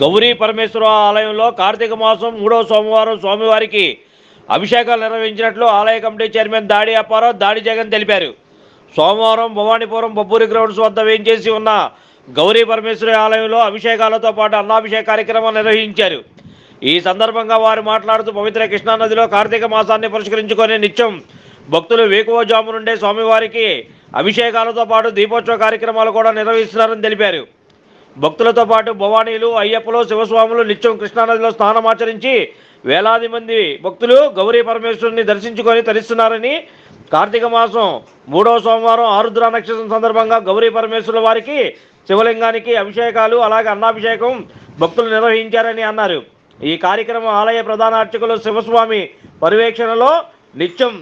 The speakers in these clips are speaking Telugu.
గౌరీ పరమేశ్వర ఆలయంలో కార్తీక మాసం 3వ సోమవారం స్వామివారికి అభిషేకాలు నిర్వహించినట్లు ఆలయ కమిటీ చైర్మన్ దాడి అప్పారావు దాడి జగన్ తెలిపారు. సోమవారం భవానీపురం బొబ్బూరి గ్రౌండ్స్ వద్ద వేయించేసి ఉన్న గౌరీ పరమేశ్వరి ఆలయంలో అభిషేకాలతో పాటు అన్నాభిషేక కార్యక్రమం నిర్వహించారు. ఈ సందర్భంగా వారు మాట్లాడుతూ పవిత్ర కృష్ణానదిలో కార్తీక మాసాన్ని పురస్కరించుకొని నిత్యం భక్తులు వేకువజాము నుండే స్వామివారికి అభిషేకాలతో పాటు దీపోత్సవ కార్యక్రమాలు కూడా నిర్వహిస్తున్నారని తెలిపారు. భక్తులతో పాటు భవానీలు, అయ్యప్పలు, శివస్వాములు నిత్యం కృష్ణానదిలో స్నానమాచరించి వేలాది మంది భక్తులు గౌరీ పరమేశ్వరుని దర్శించుకొని తరిస్తున్నారని, కార్తీక మాసం 3వ సోమవారం ఆరుద్ర నక్షత్రం సందర్భంగా గౌరీ పరమేశ్వరుల వారికి శివలింగానికి అభిషేకాలు అలాగే అన్నాభిషేకం భక్తులు నిర్వహించారని అన్నారు. ఈ కార్యక్రమం ఆలయ ప్రధాన అర్చకులు శివస్వామి పర్యవేక్షణలో నిత్యం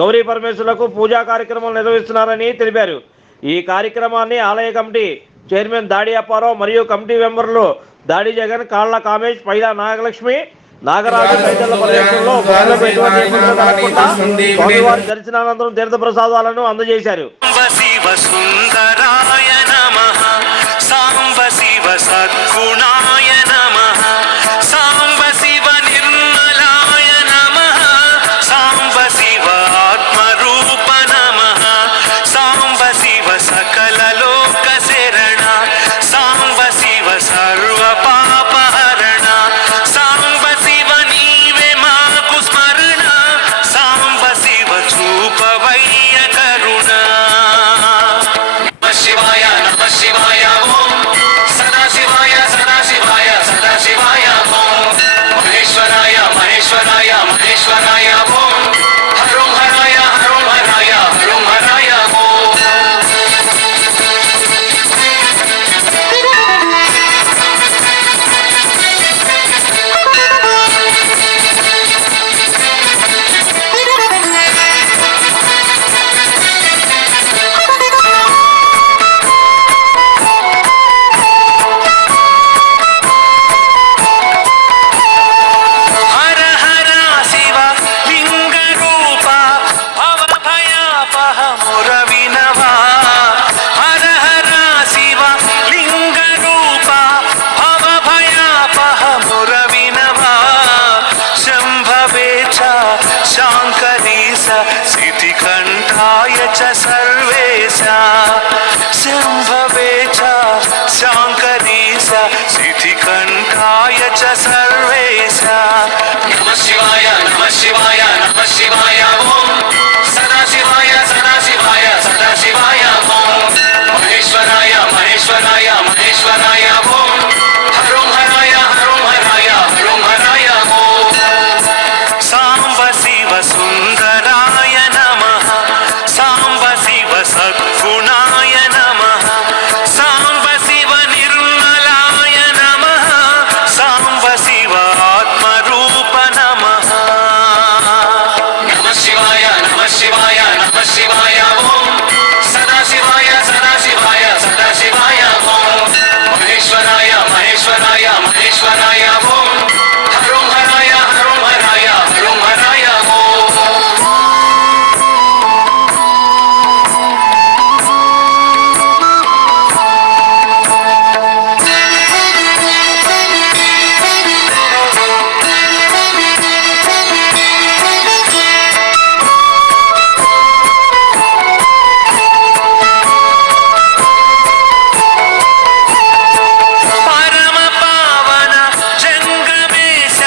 గౌరీ పరమేశ్వరులకు పూజా కార్యక్రమాలు నిర్వహిస్తున్నారని తెలిపారు. ఈ కార్యక్రమాన్ని ఆలయ కమిటీ చైర్మన్ దాడి అప్పారావు మరియు కమిటీ మెంబర్లు దాడి జగన్, కాళ్ళ కామేష్, పైలా నాగలక్ష్మి, నాగరాజు తదితరుల పర్యవేక్షణలో స్వామివారి దర్శనానంతరం తీర్థ ప్రసాదాలను అందజేశారు. सिद्धिकण्ठाय च सर्वेशा शम्भवे च शाङ्करीश सिद्धिकण्ठाय च सर्वेशा नमः शिवाय नमः शिवाय नमः शिवाय ओम सदा शिवाय सदा शिवाय ओम महेश्वराय महेश्वराय महेश्वराय ओम हरों हराय हरों हराय हरों हराय ओम सांब शिव सुंदराय नमः सांब शिव सद्गुणाय नमः सांब शिव निर्मलाय नमः सांब शिव आत्मरूप नमः नमः शिवाय नमः शिवाय नमः शिवाय ओम सदा शिवाय सदा शिवाय ओम महेश्वराय महेश्वराय महेश्वराय ओम हरों हराय हरों हराय हरों हराय ओम परम पावन जंगमेश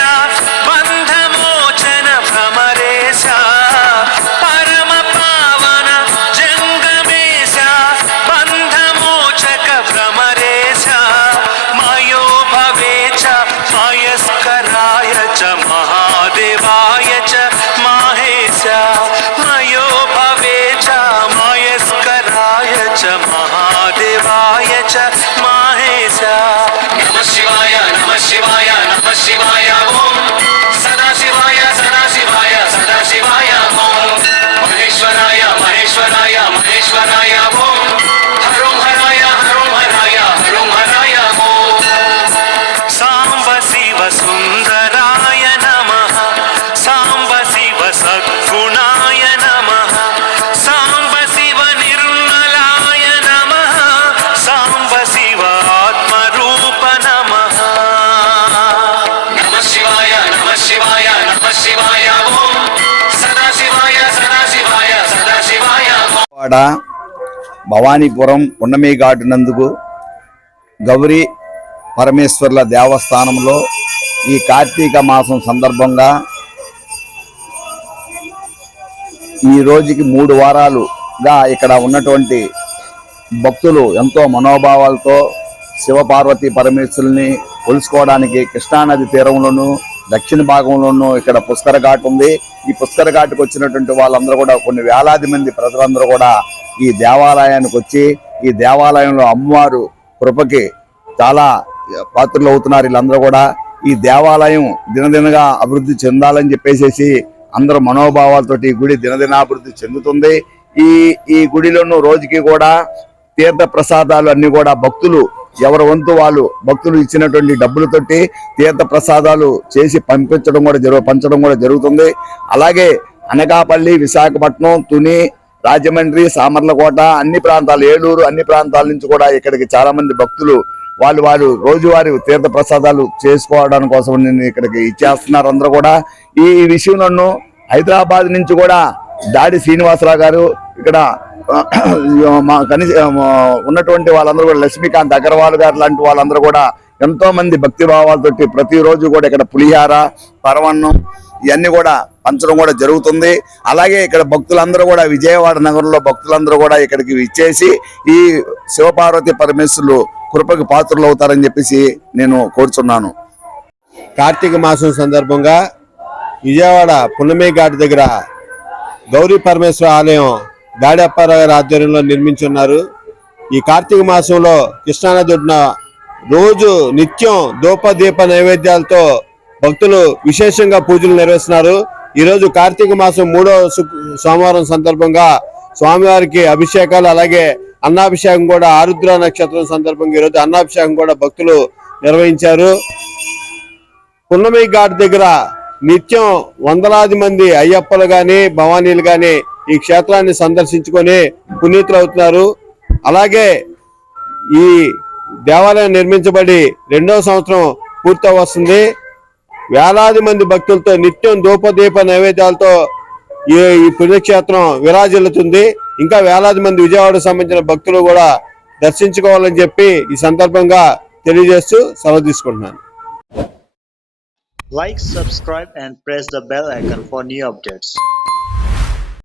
बंधमोचन भ्रमरेश परम पावन जंगमेश बंधमोचक भ्रमरेश मायो भवे च मायस्कराय च महादेवाय च माहेश मयो भवे च मायस्कराय च महादेवाय च माहेश नमः शिवाय नमः शिवाय नमः शिवाय ओम सदा शिवाय सदा शिवाय ओम महेश्वराय महेश्वराय महेश्वराय ओम हरों हराय हरों हराय हरों हराय ओम सांब शिव सुंदराय नमः सांब शिव सद्गुणाय नमः सांब शिव निर्मलाय नमः सांब शिव आत्मरूप नमः విజయవాడ భవానీపురం పున్నమి ఘాటు నందుకు గౌరీ పరమేశ్వర్ల దేవస్థానంలో ఈ కార్తీక మాసం సందర్భంగా ఈ రోజుకి 3 వారాలుగా ఇక్కడ ఉన్నటువంటి భక్తులు ఎంతో మనోభావాలతో శివపార్వతి పరమేశ్వరుల్ని కొలుసుకోవడానికి కృష్ణానది తీరంలోను దక్షిణ భాగంలోనూ ఇక్కడ పుష్కర ఘాట్ ఉంది. ఈ పుష్కర ఘాట్కి వచ్చినటువంటి వాళ్ళందరూ కూడా కొన్ని వేలాది మంది ప్రజలందరూ కూడా ఈ దేవాలయానికి వచ్చి ఈ దేవాలయంలో అమ్మవారు కృపకి చాలా పాత్రలు అవుతున్నారు. వీళ్ళందరూ కూడా ఈ దేవాలయం దినదినగా అభివృద్ధి చెందాలని చెప్పేసి అందరూ మనోభావాలతోటి ఈ గుడి దినదినాభివృద్ధి చెందుతుంది. ఈ గుడిలోనూ రోజుకి కూడా తీర్థ ప్రసాదాలు అన్ని కూడా భక్తులు ఎవరి వంతు వాళ్ళు భక్తులు ఇచ్చినటువంటి డబ్బులతోటి తీర్థ ప్రసాదాలు చేసి పంచడం కూడా జరుగుతుంది. అలాగే అనకాపల్లి, విశాఖపట్నం, తుని, రాజమండ్రి, సామర్లకోట అన్ని ప్రాంతాలు, ఏలూరు అన్ని ప్రాంతాల నుంచి కూడా ఇక్కడికి చాలా మంది భక్తులు వాళ్ళు రోజువారీ తీర్థ ప్రసాదాలు చేసుకోవడానికి కోసం నేను ఇక్కడికి ఇచ్చేస్తున్నారు. అందరూ కూడా ఈ విషయంలో హైదరాబాద్ నుంచి కూడా దాడి శ్రీనివాసరావు గారు ఇక్కడ మా ఉన్నటువంటి వాళ్ళందరూ కూడా లక్ష్మీకాంత్ అగర్వాల్ గారు లాంటి వాళ్ళందరూ కూడా ఎంతో మంది భక్తి భావాలతోటి ప్రతిరోజు కూడా ఇక్కడ పులిహార, పరవన్నం ఇవన్నీ కూడా పంచడం కూడా జరుగుతుంది. అలాగే ఇక్కడ భక్తులందరూ కూడా విజయవాడ నగరంలో భక్తులందరూ కూడా ఇక్కడికి ఇచ్చేసి ఈ శివపార్వతి పరమేశ్వరులు కృపకి పాత్రలు అవుతారని చెప్పేసి నేను కోరుచున్నాను. కార్తీక మాసం సందర్భంగా విజయవాడ పున్నమి ఘాట్ దగ్గర గౌరీ పరమేశ్వర ఆలయం దాడి అప్పారావు గారి ఆధ్వర్యంలో నిర్మించున్నారు. ఈ కార్తీక మాసంలో కృష్ణానది ఒడ్డున రోజు నిత్యం ధూపదీప నైవేద్యాలతో భక్తులు విశేషంగా పూజలు నిర్వహిస్తున్నారు. ఈరోజు కార్తీక మాసం 3వ సోమవారం సందర్భంగా స్వామివారికి అభిషేకాలు అలాగే అన్నాభిషేకం కూడా ఆరుద్ర నక్షత్రం సందర్భంగా ఈరోజు అన్నాభిషేకం కూడా భక్తులు నిర్వహించారు. పున్నమి ఘాట్ దగ్గర నిత్యం వందలాది మంది అయ్యప్పలు గాని భవానీలు గాని ఈ క్షేత్రాన్ని సందర్శించుకొని పునీతులు అవుతున్నారు. అలాగే ఈ దేవాలయం నిర్మించబడి 2వ సంవత్సరం పూర్తి వస్తుంది. వేలాది మంది భక్తులతో నిత్యం ధూపదీప నైవేద్యాలతో ఈ పుణ్యక్షేత్రం విరాజిల్లుతుంది. ఇంకా వేలాది మంది విజయవాడకు సంబంధించిన భక్తులు కూడా దర్శించుకోవాలని చెప్పి ఈ సందర్భంగా తెలియజేస్తూ సెలవు తీసుకుంటున్నాను. Like, subscribe and press the bell icon for new updates.